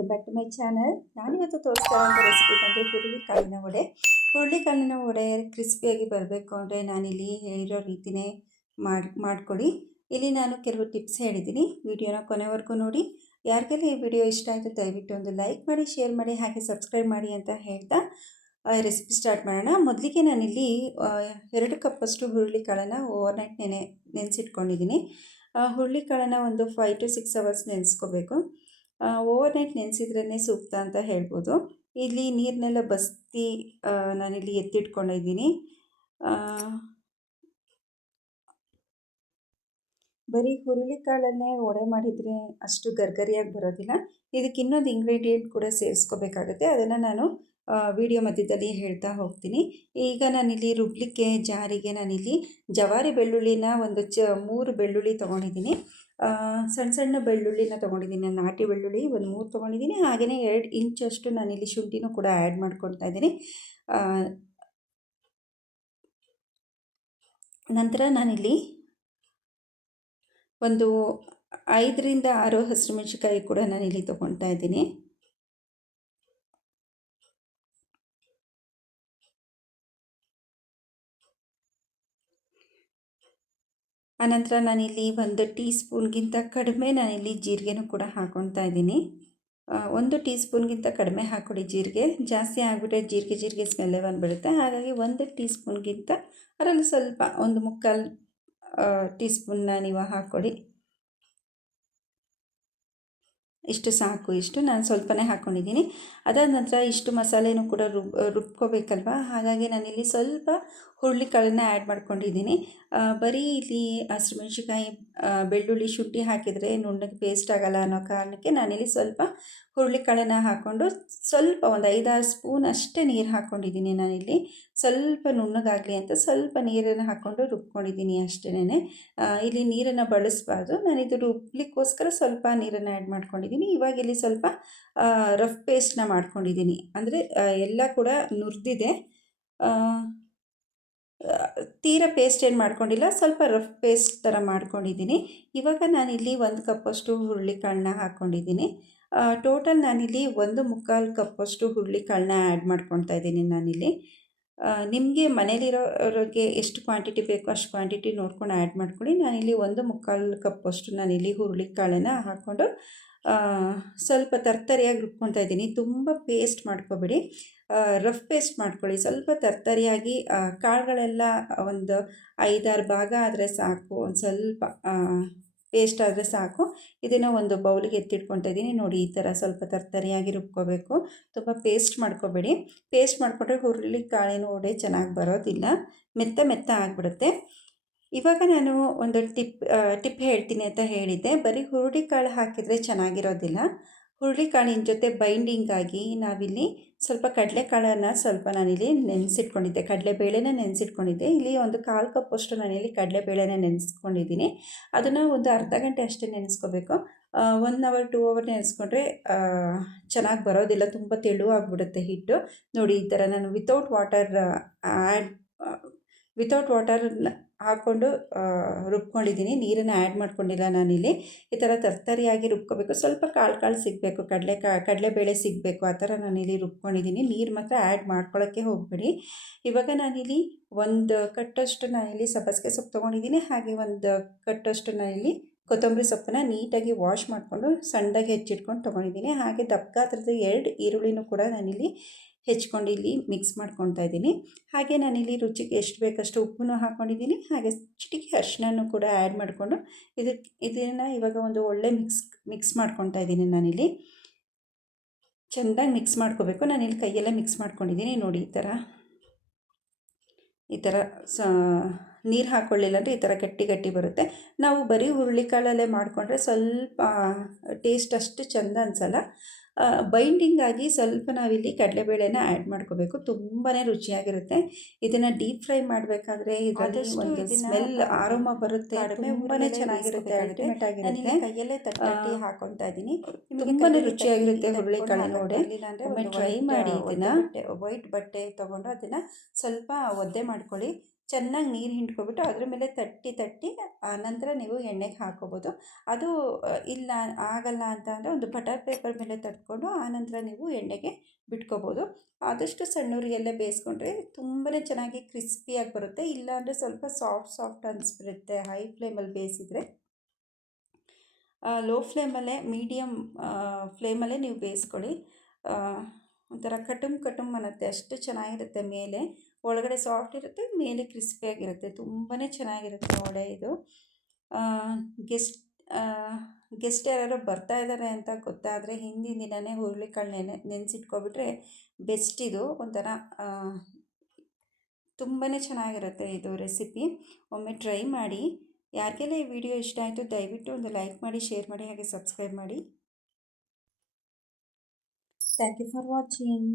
Welcome back to my channel. ನಾನಿವತ್ತು ತೋರಿಸ್ತಾ ಇರೋಂಥ ರೆಸಿಪಿ ಬಂದು ಹುರುಳಿಕಾಳಿನ ವಡೆ. ಹುರುಳಿಕಾಳಿನ ವಡೆ ಕ್ರಿಸ್ಪಿಯಾಗಿ ಬರಬೇಕು ಅಂದರೆ ನಾನಿಲ್ಲಿ ಹೇಳಿರೋ ರೀತಿಯೇ ಮಾಡ್ಕೊಳ್ಳಿ. ಇಲ್ಲಿ ನಾನು ಕೆಲವು ಟಿಪ್ಸ್ ಹೇಳಿದ್ದೀನಿ. ವಿಡಿಯೋನ ಕೊನೆವರೆಗೂ ನೋಡಿ. ಯಾರಿಗೆಲ್ಲ ಈ ವಿಡಿಯೋ ಇಷ್ಟ ಆಯಿತು ದಯವಿಟ್ಟು ಒಂದು ಲೈಕ್ ಮಾಡಿ, ಶೇರ್ ಮಾಡಿ, ಹಾಗೆ ಸಬ್ಸ್ಕ್ರೈಬ್ ಮಾಡಿ ಅಂತ ಹೇಳ್ತಾ ರೆಸಿಪಿ ಸ್ಟಾರ್ಟ್ ಮಾಡೋಣ. ಮೊದಲಿಗೆ ನಾನಿಲ್ಲಿ 2 ಕಪ್ಪಷ್ಟು ಹುರುಳಿಕಾಳನ್ನು ಓವರ್ನೈಟ್ ನೆನೆಸಿಟ್ಕೊಂಡಿದ್ದೀನಿ. ಹುರುಳಿಕಾಳನ್ನು ಒಂದು 5 to 6 hours ನೆನೆಸ್ಕೋಬೇಕು. ಓವರ್ನೈಟ್ ನೆನೆಸಿದ್ರೇ ಸೂಕ್ತ ಅಂತ ಹೇಳ್ಬೋದು. ಇಲ್ಲಿ ನೀರನ್ನೆಲ್ಲ ಬಸ್ತಿ ನಾನಿಲ್ಲಿ ಎತ್ತಿಟ್ಕೊಂಡಿದ್ದೀನಿ. ಬರೀ ಹುರುಳಿಕಾಳನ್ನೇ ವಡೆ ಮಾಡಿದರೆ ಅಷ್ಟು ಗರ್ಗರಿಯಾಗಿ ಬರೋದಿಲ್ಲ. ಇದಕ್ಕೆ ಇನ್ನೊಂದು ಇಂಗ್ರೀಡಿಯೆಂಟ್ ಕೂಡ ಸೇರಿಸ್ಕೋಬೇಕಾಗುತ್ತೆ. ಅದನ್ನು ನಾನು ವಿಡಿಯೋ ಮಧ್ಯದಲ್ಲಿ ಹೇಳ್ತಾ ಹೋಗ್ತೀನಿ. ಈಗ ನಾನಿಲ್ಲಿ ರುಬ್ಲಿಕ್ಕೆ ಜಾರಿಗೆ ನಾನಿಲ್ಲಿ ಜವಾರಿ ಬೆಳ್ಳುಳ್ಳಿನ ಒಂದು 3 ಬೆಳ್ಳುಳ್ಳಿ ತೊಗೊಂಡಿದ್ದೀನಿ. ಸಣ್ಣ ಸಣ್ಣ ಬೆಳ್ಳುಳ್ಳಿನ ತೊಗೊಂಡಿದ್ದೀನಿ. ನಾಟಿ ಬೆಳ್ಳುಳ್ಳಿ ಒಂದು 3 ತೊಗೊಂಡಿದ್ದೀನಿ. ಹಾಗೆಯೇ 2 ಇಂಚಷ್ಟು ನಾನಿಲ್ಲಿ ಶುಂಠಿನೂ ಕೂಡ ಆ್ಯಡ್ ಮಾಡ್ಕೊಳ್ತಾ ಇದ್ದೀನಿ. ನಂತರ ನಾನಿಲ್ಲಿ ಒಂದು 5 ರಿಂದ 6 ಹಸಿಮೆಣಸಿನಕಾಯಿ ಕೂಡ ನಾನಿಲ್ಲಿ ತೊಗೊಳ್ತಾ ಇದ್ದೀನಿ. ಆನಂತರ ನಾನಿಲ್ಲಿ 1 ಟೀ ಸ್ಪೂನ್ಗಿಂತ ಕಡಿಮೆ ನಾನಿಲ್ಲಿ ಜೀರಿಗೆನೂ ಕೂಡ ಹಾಕ್ಕೊಳ್ತಾ ಇದ್ದೀನಿ. 1 ಟೀ ಸ್ಪೂನ್ಗಿಂತ ಕಡಿಮೆ ಹಾಕ್ಕೊಡಿ. ಜೀರಿಗೆ ಜಾಸ್ತಿ ಆಗಿಬಿಟ್ರೆ ಜೀರಿಗೆ ಸ್ಮೆಲ್ಲೇ ಬಂದುಬಿಡುತ್ತೆ. ಹಾಗಾಗಿ 1 ಟೀ ಸ್ಪೂನ್ಗಿಂತ ಅದರಲ್ಲಿ ಸ್ವಲ್ಪ 1/4 ಟೀ ಸ್ಪೂನ್ನ ನೀವು ಹಾಕ್ಕೊಡಿ. ಇಷ್ಟು ಸಾಕು. ಇಷ್ಟು ನಾನು ಸ್ವಲ್ಪನೇ ಹಾಕ್ಕೊಂಡಿದ್ದೀನಿ. ಅದಾದ ನಂತರ ಇಷ್ಟು ಮಸಾಲೆನೂ ಕೂಡ ರುಬ್ಕೋಬೇಕಲ್ವ. ಹಾಗಾಗಿ ನಾನಿಲ್ಲಿ ಸ್ವಲ್ಪ ಹುರುಳಿಕಾಳನ್ನು ಆ್ಯಡ್ ಮಾಡ್ಕೊಂಡಿದ್ದೀನಿ. ಬರೀ ಇಲ್ಲಿ ಹಸಿಮೆಣಸಿನಕಾಯಿ, ಬೆಳ್ಳುಳ್ಳಿ, ಶುಂಠಿ ಹಾಕಿದರೆ ನುಣ್ಣಗೆ ಪೇಸ್ಟ್ ಆಗೋಲ್ಲ ಅನ್ನೋ ಕಾರಣಕ್ಕೆ ನಾನಿಲ್ಲಿ ಸ್ವಲ್ಪ ಹುರುಳಿಕಾಳನ್ನು ಹಾಕ್ಕೊಂಡು ಸ್ವಲ್ಪ ಒಂದು 5-6 ಸ್ಪೂನ್ ಅಷ್ಟೇ ನೀರು ಹಾಕ್ಕೊಂಡಿದ್ದೀನಿ. ನಾನಿಲ್ಲಿ ಸ್ವಲ್ಪ ನುಣ್ಣಗಾಗಲಿ ಅಂತ ಸ್ವಲ್ಪ ನೀರನ್ನು ಹಾಕ್ಕೊಂಡು ರುಬ್ಕೊಂಡಿದ್ದೀನಿ ಅಷ್ಟೇನೆ. ಇಲ್ಲಿ ನೀರನ್ನು ಬಳಸಬಾರ್ದು. ನಾನಿದು ರುಬ್ಲಿಕ್ಕೋಸ್ಕರ ಸ್ವಲ್ಪ ನೀರನ್ನು ಆ್ಯಡ್ ಮಾಡ್ಕೊಂಡಿದ್ದೀನಿ. ಇವಾಗ ಇಲ್ಲಿ ಸ್ವಲ್ಪ ರಫ್ ಪೇಸ್ಟ್ನ ಮಾಡ್ಕೊಂಡಿದ್ದೀನಿ. ಅಂದರೆ ಎಲ್ಲ ಕೂಡ ನುರಿದಿದೆ. ತೀರಾ ಪೇಸ್ಟ್ ಏನು ಮಾಡ್ಕೊಂಡಿಲ್ಲ, ಸ್ವಲ್ಪ ರಫ್ ಪೇಸ್ಟ್ ಥರ ಮಾಡ್ಕೊಂಡಿದ್ದೀನಿ. ಇವಾಗ ನಾನಿಲ್ಲಿ 1 ಕಪ್ಪಷ್ಟು ಹುರುಳಿಕಾಳನ್ನ ಹಾಕ್ಕೊಂಡಿದ್ದೀನಿ. ಟೋಟಲ್ ನಾನಿಲ್ಲಿ 1/4 ಕಪ್ಪಷ್ಟು ಹುರುಳಿಕಾಳನ್ನ ಆ್ಯಡ್ ಮಾಡ್ಕೊಳ್ತಾ ಇದ್ದೀನಿ ನಾನಿಲ್ಲಿ. ನಿಮಗೆ ಮನೇಲಿರೋರಿಗೆ ಎಷ್ಟು ಕ್ವಾಂಟಿಟಿ ಬೇಕೋ ಅಷ್ಟು ಕ್ವಾಂಟಿಟಿ ನೋಡ್ಕೊಂಡು ಆ್ಯಡ್ ಮಾಡ್ಕೊಳ್ಳಿ. ನಾನಿಲ್ಲಿ 1/4 ಕಪ್ಪಷ್ಟು ನಾನಿಲ್ಲಿ ಹುರುಳಿಕಾಳನ್ನು ಹಾಕ್ಕೊಂಡು ಸ್ವಲ್ಪ ತರ್ತರಿಯಾಗಿ ರುಬ್ಕೊಳ್ತಾ ಇದ್ದೀನಿ. ತುಂಬ ಪೇಸ್ಟ್ ಮಾಡ್ಕೊಬೇಡಿ, ರಫ್ ಪೇಸ್ಟ್ ಮಾಡ್ಕೊಳ್ಳಿ. ಸ್ವಲ್ಪ ತರ್ತರಿಯಾಗಿ ಕಾಳುಗಳೆಲ್ಲ ಒಂದು 5-6 ಭಾಗ ಆದರೆ ಸಾಕು, ಒಂದು ಸ್ವಲ್ಪ ಪೇಸ್ಟ್ ಆದರೆ ಸಾಕು. ಇದನ್ನು ಒಂದು ಬೌಲಿಗೆ ಎತ್ತಿಟ್ಕೊಳ್ತಾ ಇದ್ದೀನಿ. ನೋಡಿ, ಈ ಥರ ಸ್ವಲ್ಪ ತರ್ತರಿಯಾಗಿ ರುಬ್ಕೋಬೇಕು. ತುಂಬ ಪೇಸ್ಟ್ ಮಾಡ್ಕೋಬೇಡಿ. ಪೇಸ್ಟ್ ಮಾಡಿಕೊಂಡ್ರೆ ಹುರುಳಿಕಾಳಿನ ವಡೆ ಚೆನ್ನಾಗಿ ಬರೋದಿಲ್ಲ, ಮೆತ್ತ ಆಗಿಬಿಡುತ್ತೆ. ಇವಾಗ ನಾನು ಒಂದು ಟಿಪ್ ಹೇಳ್ತೀನಿ ಅಂತ ಹೇಳಿದ್ದೆ. ಬರೀ ಹುರುಳಿಕಾಳು ಹಾಕಿದರೆ ಚೆನ್ನಾಗಿರೋದಿಲ್ಲ. ಹುರುಳಿಕಾಳಿನ ಜೊತೆ ಬೈಂಡಿಂಗಾಗಿ ನಾವಿಲ್ಲಿ ಸ್ವಲ್ಪ ಕಡಲೆಕಾಳನ್ನು ಸ್ವಲ್ಪ ನಾನಿಲ್ಲಿ ನೆನೆಸಿಟ್ಕೊಂಡಿದ್ದೆ. ಕಡಲೆಬೇಳೆನ ನೆನೆಸಿಟ್ಕೊಂಡಿದ್ದೆ. ಇಲ್ಲಿ ಒಂದು 1/4 ಕಪ್ಪಷ್ಟು ನಾನಿಲ್ಲಿ ಕಡಲೆಬೇಳೆನ ನೆನೆಸ್ಕೊಂಡಿದ್ದೀನಿ. ಅದನ್ನು ಒಂದು ಅರ್ಧ ಗಂಟೆ ಅಷ್ಟೇ ನೆನೆಸ್ಕೋಬೇಕು. 1 hour 2 hour ನೆನೆಸ್ಕೊಂಡ್ರೆ ಚೆನ್ನಾಗಿ ಬರೋದಿಲ್ಲ, ತುಂಬ ತೆಳುವಾಗಿಬಿಡುತ್ತೆ ಹಿಟ್ಟು. ನೋಡಿ, ಈ ಥರ ನಾನು ವಿತೌಟ್ ವಾಟರ್ ಹಾಕ್ಕೊಂಡು ರುಬ್ಕೊಂಡಿದ್ದೀನಿ. ನೀರನ್ನು ಆ್ಯಡ್ ಮಾಡ್ಕೊಂಡಿಲ್ಲ ನಾನಿಲ್ಲಿ. ಈ ಥರ ತರ್ತರಿಯಾಗಿ ರುಬ್ಕೋಬೇಕು. ಸ್ವಲ್ಪ ಕಾಳು ಸಿಗಬೇಕು, ಕಡಲೆಬೇಳೆ ಸಿಗಬೇಕು, ಆ ಥರ ನಾನಿಲ್ಲಿ ರುಬ್ಕೊಂಡಿದ್ದೀನಿ. ನೀರು ಮಾತ್ರ ಆ್ಯಡ್ ಮಾಡ್ಕೊಳ್ಳೋಕ್ಕೆ ಹೋಗಬೇಡಿ. ಇವಾಗ ನಾನಿಲ್ಲಿ 1 ಕಟ್ಟಷ್ಟು ನಾನಿಲ್ಲಿ ಸಬ್ಬಸಿಗೆ ಸೊಪ್ಪು ತೊಗೊಂಡಿದ್ದೀನಿ. ಹಾಗೆ 1 ಕಟ್ಟಷ್ಟು ನಾನಿಲ್ಲಿ ಕೊತ್ತಂಬರಿ ಸೊಪ್ಪನ್ನು ನೀಟಾಗಿ ವಾಶ್ ಮಾಡಿಕೊಂಡು ಸಣ್ಣದಾಗಿ ಹೆಚ್ಚಿಟ್ಕೊಂಡು ತೊಗೊಂಡಿದ್ದೀನಿ. ಹಾಗೆ ದಪ್ಪ ಗಾತ್ರದ 2 ಈರುಳ್ಳಿನೂ ಕೂಡ ನಾನಿಲ್ಲಿ ಹೆಚ್ಕೊಂಡು ಇಲ್ಲಿ ಮಿಕ್ಸ್ ಮಾಡ್ಕೊಳ್ತಾ ಇದ್ದೀನಿ. ಹಾಗೆ ನಾನಿಲ್ಲಿ ರುಚಿಗೆ ಎಷ್ಟು ಬೇಕಷ್ಟು ಉಪ್ಪನ್ನು ಹಾಕ್ಕೊಂಡಿದ್ದೀನಿ. ಹಾಗೆ ಚಿಟಿಕೆ ಅರಿಶಿನನೂ ಕೂಡ ಆ್ಯಡ್ ಮಾಡಿಕೊಂಡು ಇದನ್ನು ಇವಾಗ ಒಂದು ಒಳ್ಳೆ ಮಿಕ್ಸ್ ಮಾಡ್ಕೊಳ್ತಾ ಇದ್ದೀನಿ. ನಾನಿಲ್ಲಿ ಚೆಂದಾಗಿ ಮಿಕ್ಸ್ ಮಾಡ್ಕೋಬೇಕು. ನಾನಿಲ್ಲಿ ಕೈಯೆಲ್ಲ ಮಿಕ್ಸ್ ಮಾಡ್ಕೊಂಡಿದ್ದೀನಿ. ನೋಡಿ, ಈ ಥರ ನೀರು ಹಾಕ್ಕೊಳ್ಳಿಲ್ಲ ಅಂದರೆ ಈ ಥರ ಗಟ್ಟಿ ಬರುತ್ತೆ. ನಾವು ಬರೀ ಹುರುಳಿಕಾಳಲ್ಲೇ ಮಾಡಿಕೊಂಡ್ರೆ ಸ್ವಲ್ಪ ಟೇಸ್ಟ್ ಅಷ್ಟು ಚೆಂದ ಅನಿಸಲ್ಲ. ಬೈಂಡಿಂಗ್ ಆಗಿ ಸ್ವಲ್ಪ ನಾವಿಲ್ಲಿ ಕಡಲೆಬೇಳೆನ ಆ್ಯಡ್ ಮಾಡ್ಕೋಬೇಕು. ತುಂಬಾ ರುಚಿಯಾಗಿರುತ್ತೆ. ಇದನ್ನು ಡೀಪ್ ಫ್ರೈ ಮಾಡಬೇಕಾದ್ರೆ ಇದರಲ್ಲಿ ಒಂದು ಸ್ಮೆಲ್ ಆರೋಮ ಬರುತ್ತೆ. ತುಂಬಾ ಚೆನ್ನಾಗಿರುತ್ತೆ, ಅಲ್ಟಿಮೇಟ್ ಆಗಿರುತ್ತೆ. ಕೈಯಲ್ಲೇ ತಟ್ಟಿ ಹಾಕೊಳ್ತಾ ಇದ್ದೀನಿ. ತುಂಬಾ ರುಚಿಯಾಗಿರುತ್ತೆ ಹುರುಳಿಕಾಳಿನ ವಡೆ. ಒಮ್ಮೆ ಟ್ರೈ ಮಾಡಿ. ಇದನ್ನು ವೈಟ್ ಬಟ್ಟೆ ತೊಗೊಂಡು ಅದನ್ನು ಸ್ವಲ್ಪ ಒದ್ದೆ ಮಾಡ್ಕೊಳ್ಳಿ. ಚೆನ್ನಾಗಿ ನೀರು ಹಿಂಡ್ಕೊಬಿಟ್ಟು ಅದ್ರ ಮೇಲೆ ತಟ್ಟಿ ಆನಂತರ ನೀವು ಎಣ್ಣೆಗೆ ಹಾಕ್ಕೋಬೋದು. ಅದು ಇಲ್ಲ ಆಗಲ್ಲ ಅಂತ ಅಂದರೆ ಒಂದು ಬಟರ್ ಪೇಪರ್ ಮೇಲೆ ತಟ್ಕೊಂಡು ಆನಂತರ ನೀವು ಎಣ್ಣೆಗೆ ಬಿಟ್ಕೋಬೋದು. ಆದಷ್ಟು ಸಣ್ಣ ಉರಿಯಲ್ಲೇ ಬೇಯಿಸ್ಕೊಂಡ್ರೆ ತುಂಬಾ ಚೆನ್ನಾಗಿ ಕ್ರಿಸ್ಪಿಯಾಗಿ ಬರುತ್ತೆ. ಇಲ್ಲಾಂದರೆ ಸ್ವಲ್ಪ ಸಾಫ್ಟ್ ಅನಿಸ್ಬಿಡುತ್ತೆ ಹೈ ಫ್ಲೇಮಲ್ಲಿ ಬೇಯಿಸಿದರೆ. ಲೋ ಫ್ಲೇಮಲ್ಲೇ ಮೀಡಿಯಮ್ ಫ್ಲೇಮಲ್ಲೇ ನೀವು ಬೇಯಿಸ್ಕೊಳ್ಳಿ. ಒಂಥರ ಕಟುಮ್ ಅನ್ನತ್ತೆ, ಅಷ್ಟು ಚೆನ್ನಾಗಿರುತ್ತೆ. ಮೇಲೆ ಒಳಗಡೆ ಸಾಫ್ಟ್ ಇರುತ್ತೆ, ಮೇಲೆ ಕ್ರಿಸ್ಪಿಯಾಗಿರುತ್ತೆ. ತುಂಬಾ ಚೆನ್ನಾಗಿರುತ್ತೆ ವಡೆ ಇದು. ಗೆಸ್ಟ್ ಗೆಸ್ಟ್ ಯಾರು ಬರ್ತಾ ಇದ್ದಾರೆ ಅಂತ ಗೊತ್ತಾದರೆ ಹಿಂದಿನ ದಿನವೇ ಹುರುಳಿಕಾಳು ನೆನೆಸಿಟ್ಕೊಬಿಟ್ರೆ ಬೆಸ್ಟ್ ಇದು. ಒಂಥರ ತುಂಬಾ ಚೆನ್ನಾಗಿರುತ್ತೆ ಇದು ರೆಸಿಪಿ. ಒಮ್ಮೆ ಟ್ರೈ ಮಾಡಿ. ಯಾರಿಗೆಲ್ಲ ಈ ವಿಡಿಯೋ ಇಷ್ಟ ಆಯಿತು ದಯವಿಟ್ಟು ಒಂದು ಲೈಕ್ ಮಾಡಿ, ಶೇರ್ ಮಾಡಿ, ಹಾಗೆ ಸಬ್ಸ್ಕ್ರೈಬ್ ಮಾಡಿ. Thank you for watching.